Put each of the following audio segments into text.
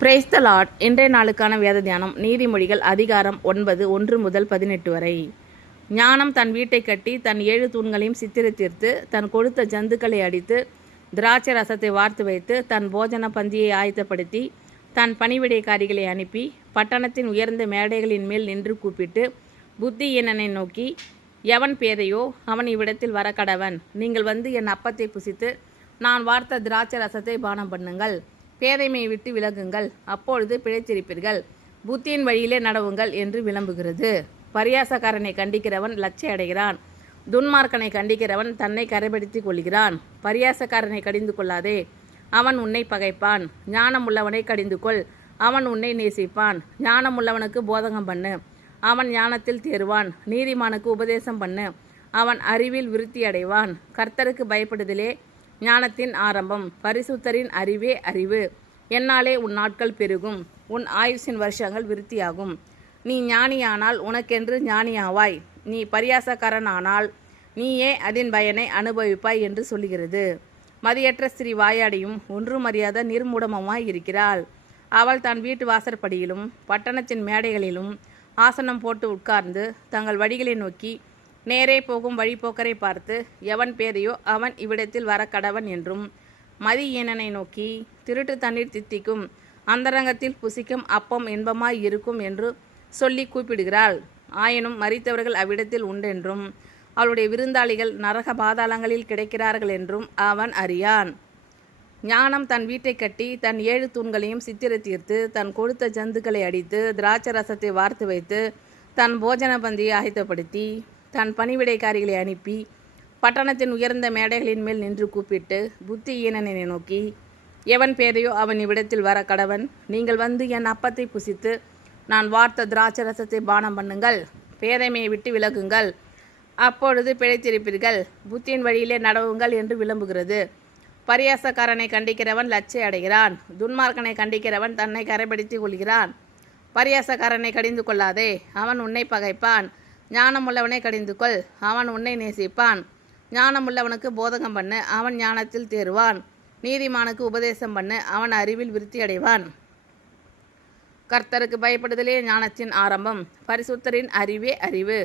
Praise the Lord. இன்றைய நாளுக்கான வேத தியானம் நீதிமொழிகள் அதிகாரம் 9 1 முதல் 18 வரை. ஞானம் தன் வீட்டை கட்டி தன் 7 தூண்களையும் சித்திரத்தீர்த்து தன் கொடுத்த ஜந்துக்களை அடித்து திராட்சை ரசத்தை வார்த்து வைத்து தன் போஜன பந்தியை ஆயத்தப்படுத்தி தன் பணிவிடைக்காரிகளை அனுப்பி பட்டணத்தின் உயர்ந்த மேடைகளின் மேல் நின்று கூப்பிட்டு புத்தியீனனை நோக்கி, எவன் பேதையோ அவன் இவ்விடத்தில் வர கடவன். நீங்கள் வந்து என் அப்பத்தை புசித்து நான் வார்த்த திராட்சை ரசத்தை பானம் பண்ணுங்கள். பேதைமையை விட்டு விலகுங்கள், அப்பொழுது பிழைத்திருப்பீர்கள். புத்தியின் வழியிலே நடவுங்கள் என்று விளம்புகிறது. பரியாசக்காரனை கண்டிக்கிறவன் லட்சை அடைகிறான். துன்மார்க்கனை கண்டிக்கிறவன் தன்னை கரைப்படுத்திக் கொள்கிறான். பரியாசக்காரனை கடிந்து கொள்ளாதே, அவன் உன்னை பகைப்பான். ஞானம் உள்ளவனை கடிந்து கொள், அவன் உன்னை நேசிப்பான். ஞானம் உள்ளவனுக்கு போதகம் பண்ணு, அவன் ஞானத்தில் தேறுவான். நீதிமானுக்கு உபதேசம் பண்ணு, அவன் அறிவில் விருத்தி அடைவான். கர்த்தருக்கு பயப்படுதலே ஞானத்தின் ஆரம்பம், பரிசுத்தரின் அறிவே அறிவு. என்னாலே உன் நாட்கள் பெருகும், உன் ஆயுசின் வருஷங்கள் விருத்தியாகும். நீ ஞானியானால் உனக்கென்று ஞானியாவாய், நீ பரியாசக்காரனானால் நீயே அதன் பயனை அனுபவிப்பாய் என்று சொல்லுகிறது. மதியற்ற ஸ்திரீ வாயாடியும் ஒன்றும் அறியாத நிர்மூடமுமாய் இருக்கிறாள். அவள் தன் வீட்டு வாசற்படியிலும் பட்டணத்தின் மேடைகளிலும் ஆசனம் போட்டு உட்கார்ந்து தங்கள் வழிகளை நோக்கி நேரே போகும் வழிபோக்கரை பார்த்து, எவன் பேரையோ அவன் இவ்விடத்தில் வர கடவன் என்றும், மதியீனனை நோக்கி, திருட்டு தண்ணீர் தித்திக்கும், அந்தரங்கத்தில் புசிக்கும் அப்பம் இன்பமாய் இருக்கும் என்று சொல்லி கூப்பிடுகிறாள். ஆயினும் மரித்தவர்கள் அவ்விடத்தில் உண்டென்றும் அவளுடைய விருந்தாளிகள் நரக பாதாளங்களில் கிடைக்கிறார்கள் என்றும் அவன் அறியான். ஞானம் தன் வீட்டை கட்டி தன் 7 தூண்களையும் சித்திரத்தீர்த்து தன் கொடுத்த ஜந்துக்களை அடித்து திராட்சை ரசத்தை வார்த்து வைத்து தன் போஜன பந்தியை ஆயத்தப்படுத்தி தன் பணிவிடைக்காரிகளை அனுப்பி பட்டணத்தின் உயர்ந்த மேடைகளின் மேல் நின்று கூப்பிட்டு புத்தியீனனை நோக்கி, எவன் பேரையோ அவன் இவ்விடத்தில் வர கடவன். நீங்கள் வந்து என் அப்பத்தை புசித்து நான் வார்த்த திராட்சை ரசத்தை பானம் பண்ணுங்கள். பேதைமையை விட்டு விலகுங்கள், அப்பொழுது பிழைத்திருப்பீர்கள். புத்தியின் வழியிலே நடவுங்கள் என்று விளம்புகிறது. பரியாசக்காரனை கண்டிக்கிறவன் லட்சை அடைகிறான். துன்மார்க்கனை கண்டிக்கிறவன் தன்னை கரைப்படுத்திக் கொள்கிறான். பரியாசக்காரனை கடிந்து கொள்ளாதே, அவன் உன்னை பகைப்பான். ஞானமுள்ளவனை கடிந்து கொள், அவன் உன்னை நேசிப்பான். ஞானமுள்ளவனுக்கு போதகம் பண்ணு, அவன் ஞானத்தில் தேறுவான். நீதிமானுக்கு உபதேசம் பண்ணு, அவன் அறிவில் விருத்தி அடைவான். கர்த்தருக்கு பயப்படுதலே ஞானத்தின் ஆரம்பம், பரிசுத்தரின் அறிவே அறிவு.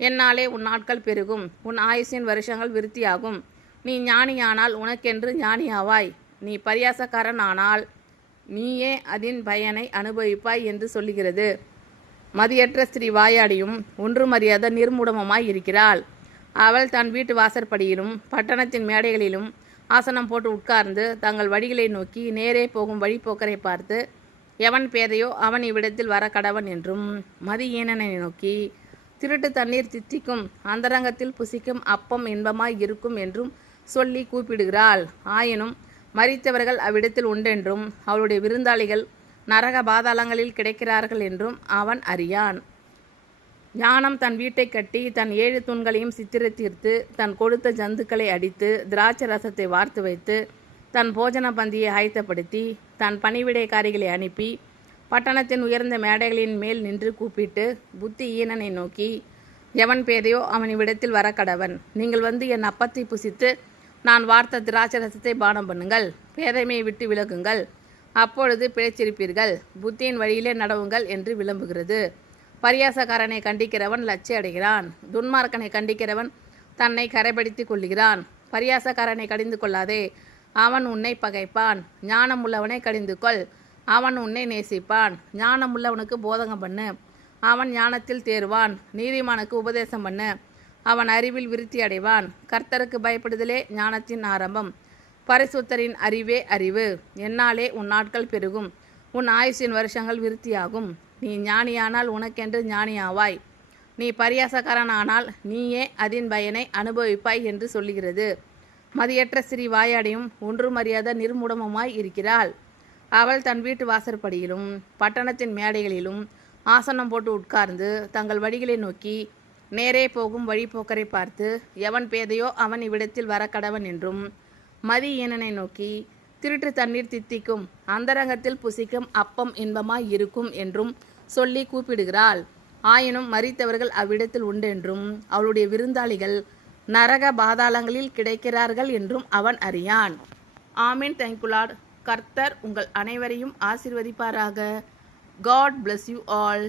என்னாலே உன் நாட்கள் பெருகும், உன் ஆயுசின் வருஷங்கள் விருத்தியாகும். நீ ஞானியானால் உனக்கென்று ஞானியாவாய், நீ பரியாசக்காரன் ஆனால் நீயே அதன் பயனை அனுபவிப்பாய் என்று சொல்லுகிறது. மதியற்ற ஸ்திரீ வாயாடியும் ஒன்றும் அறியாத நிர்மூடமுமாய் இருக்கிறாள். அவள் தன் வீட்டு வாசற்படியிலும் பட்டணத்தின் மேடைகளிலும் ஆசனம் போட்டு உட்கார்ந்து தங்கள் வழிகளை நோக்கி நேரே போகும் வழிபோக்கரை பார்த்து, எவன் பேதையோ அவன் இவ்விடத்தில் வர கடவன் என்றும், மதியீனனை நோக்கி, திருட்டு தண்ணீர் தித்திக்கும், அந்தரங்கத்தில் புசிக்கும் அப்பம் இன்பமாய் இருக்கும் என்றும் சொல்லி கூப்பிடுகிறாள். ஆயினும் மரித்தவர்கள் அவ்விடத்தில் உண்டென்றும் அவளுடைய விருந்தாளிகள் நரக பாதாளங்களில் கிடைக்கிறார்கள் என்றும் அவன் அறியான். ஞானம் தன் வீட்டை கட்டி தன் 7 தூண்களையும் சித்திரத்தீர்த்து தன் கொடுத்த ஜந்துக்களை அடித்து திராட்சை ரசத்தை வார்த்து வைத்து தன் போஜன பந்தியை ஆயத்தப்படுத்தி தன் பணிவிடைக்காரிகளை அனுப்பி பட்டணத்தின் உயர்ந்த மேடைகளின் மேல் நின்று கூப்பிட்டு புத்தியீனனை நோக்கி, எவன் பேரையோ அவன் இவ்விடத்தில் வர கடவன். நீங்கள் வந்து என் அப்பத்தை புசித்து நான் வார்த்த திராட்சை ரசத்தை பானம் பண்ணுங்கள். பேதைமையை விட்டு விலகுங்கள், அப்பொழுது பிழைத்திருப்பீர்கள். புத்தியின் வழியிலே நடவுங்கள் என்று விளம்புகிறது. பரியாசக்காரனை கண்டிக்கிறவன் லட்சை அடைகிறான். துன்மார்க்கனை கண்டிக்கிறவன் தன்னை கரைப்படுத்திக் கொள்கிறான். பரியாசக்காரனை கடிந்து கொள்ளாதே, அவன் உன்னை பகைப்பான். ஞானம் உள்ளவனை கடிந்து கொள், அவன் உன்னை நேசிப்பான். ஞானம் உள்ளவனுக்கு போதகம் பண்ணு, அவன் ஞானத்தில் தேறுவான். நீதிமானுக்கு உபதேசம் பண்ணு, அவன் அறிவில் விருத்தி அடைவான். கர்த்தருக்கு பயப்படுதலே ஞானத்தின் ஆரம்பம், பரிசுத்தரின் அறிவே அறிவு. என்னாலே உன் நாட்கள் பெருகும், உன் ஆயுசின் வருஷங்கள் விருத்தியாகும். நீ ஞானியானால் உனக்கென்று ஞானியாவாய், நீ பரியாசக்காரனானால் நீயே அதன் பயனை அனுபவிப்பாய் என்று சொல்லுகிறது. மதியற்ற ஸ்திரீ வாயாடியும் ஒன்றும் அறியாத நிர்மூடமுமாய் இருக்கிறாள். அவள் தன் வீட்டு வாசற்படியிலும் பட்டணத்தின் மேடைகளிலும் ஆசனம் போட்டு உட்கார்ந்து தங்கள் வழிகளை நோக்கி நேரே போகும் வழிபோக்கரை பார்த்து, எவன் பேதையோ அவன் இவ்விடத்தில் வர கடவன் என்றும், மதியீனனை நோக்கி, திருட்டு தண்ணீர் தித்திக்கும், அந்தரங்கத்தில் புசிக்கும் அப்பம் இன்பமாய் இருக்கும் என்றும் சொல்லி கூப்பிடுகிறாள். ஆயினும் மரித்தவர்கள் அவ்விடத்தில் உண்டென்றும் அவளுடைய விருந்தாளிகள் நரக பாதாளங்களில் கிடைக்கிறார்கள் என்றும் அவன் அறியான். ஆமீன். Thank you Lord. கர்த்தர் உங்கள் அனைவரையும் ஆசீர்வதிப்பாராக. God bless you all.